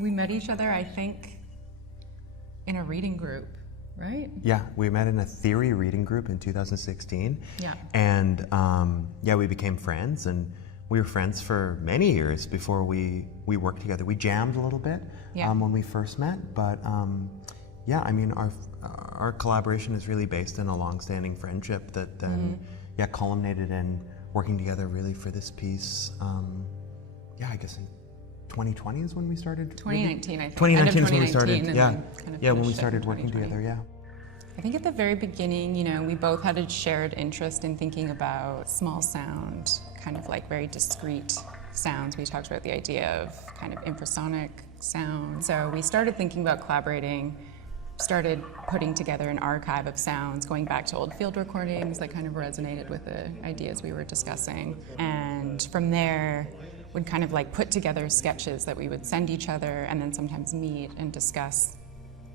We met each other, I think, in a reading group, right? Yeah, we met in a theory reading group in 2016. Yeah. And yeah, we became friends, and we were friends for many years before we worked together. We jammed a little bit when we first met, but yeah, I mean, our collaboration is really based in a long-standing friendship that then culminated in working together really for this piece. Yeah, I guess in 2020 is when we started. 2019, I think. 2019 is when we started. Yeah, kind of yeah, when we started working together. Yeah. I think at the very beginning, you know, we both had a shared interest in thinking about small sound, kind of like very discrete sounds. We talked about the idea of kind of infrasonic sound. So we started thinking about collaborating, started putting together an archive of sounds, going back to old field recordings that kind of resonated with the ideas we were discussing. And from there, would kind of like put together sketches that we would send each other and then sometimes meet and discuss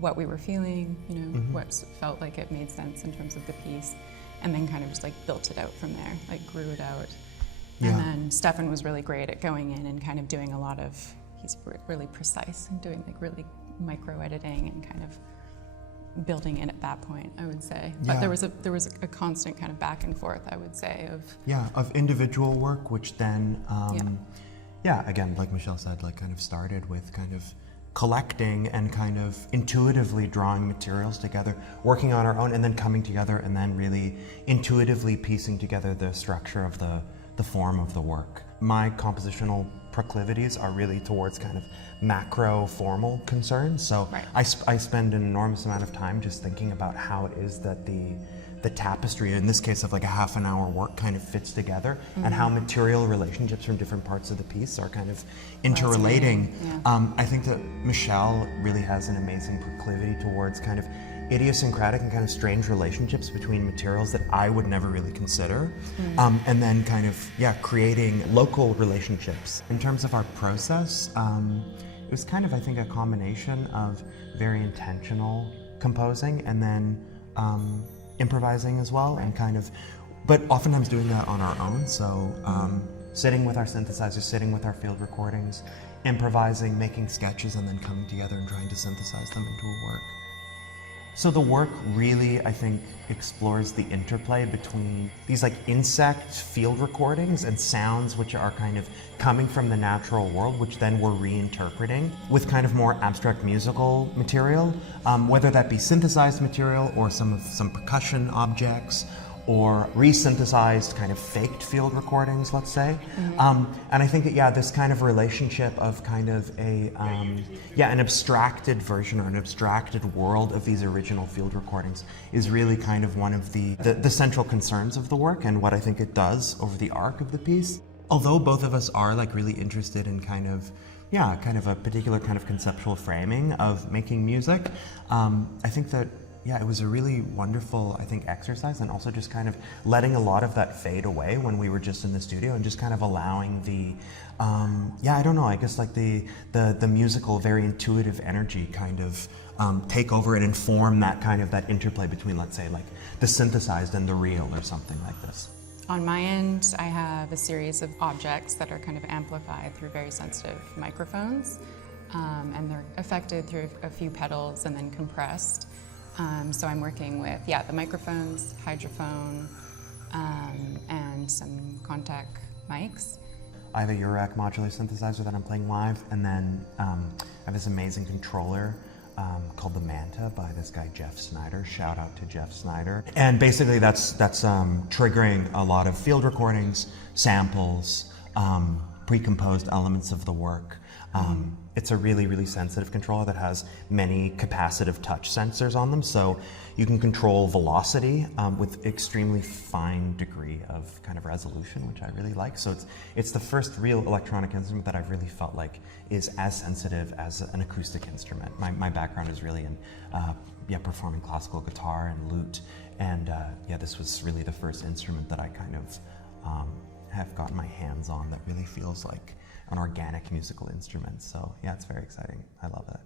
what we were feeling, you know, what felt like it made sense in terms of the piece, and then kind of just like built it out from there, like grew it out. And then Stefan was really great at going in and kind of doing a lot of, he's really precise and doing like really micro editing and kind of building in at that point, I would say. But there was a constant kind of back and forth, I would say, of individual work, which then again, like Michelle said, like kind of started with kind of collecting and kind of intuitively drawing materials together, working on our own, and then coming together and then really intuitively piecing together the structure of the form of the work. My compositional proclivities are really towards kind of macro formal concerns, so I spend an enormous amount of time just thinking about how it is that the tapestry, in this case of like a half an hour work, kind of fits together, and how material relationships from different parts of the piece are kind of interrelating. I think that Michelle really has an amazing proclivity towards kind of idiosyncratic and kind of strange relationships between materials that I would never really consider, and then kind of, creating local relationships. In terms of our process, it was kind of, I think, a combination of very intentional composing and then improvising as well, and kind of, but oftentimes doing that on our own. So sitting with our synthesizers, sitting with our field recordings, improvising, making sketches, and then coming together and trying to synthesize them into a work. So the work really, I think, explores the interplay between these like insect field recordings and sounds which are kind of coming from the natural world, which then we're reinterpreting with kind of more abstract musical material, whether that be synthesized material or some percussion objects, or re-synthesized kind of faked field recordings, let's say. And I think that, this kind of relationship of kind of an abstracted version or an abstracted world of these original field recordings is really kind of one of the central concerns of the work, and what I think it does over the arc of the piece. Although both of us are like really interested in kind of a particular kind of conceptual framing of making music, I think that it was a really wonderful, I think, exercise, and also just kind of letting a lot of that fade away when we were just in the studio, and just kind of allowing the, I don't know, I guess like the musical, very intuitive energy kind of take over and inform that kind of that interplay between, let's say, like the synthesized and the real, or something like this. On my end, I have a series of objects that are kind of amplified through very sensitive microphones, and they're affected through a few pedals and then compressed. So I'm working with, the microphones, hydrophone, and some contact mics. I have a Eurorack modular synthesizer that I'm playing live, and then I have this amazing controller called the Manta by this guy Jeff Snyder. Shout out to Jeff Snyder. And basically that's triggering a lot of field recordings, samples, pre-composed elements of the work. It's a really, really sensitive controller that has many capacitive touch sensors on them, so you can control velocity with extremely fine degree of kind of resolution, which I really like. So it's the first real electronic instrument that I've really felt like is as sensitive as an acoustic instrument. My background is really in performing classical guitar and lute, and this was really the first instrument that I kind of have gotten my hands on that really feels like an organic musical instrument. So yeah, it's very exciting. I love it.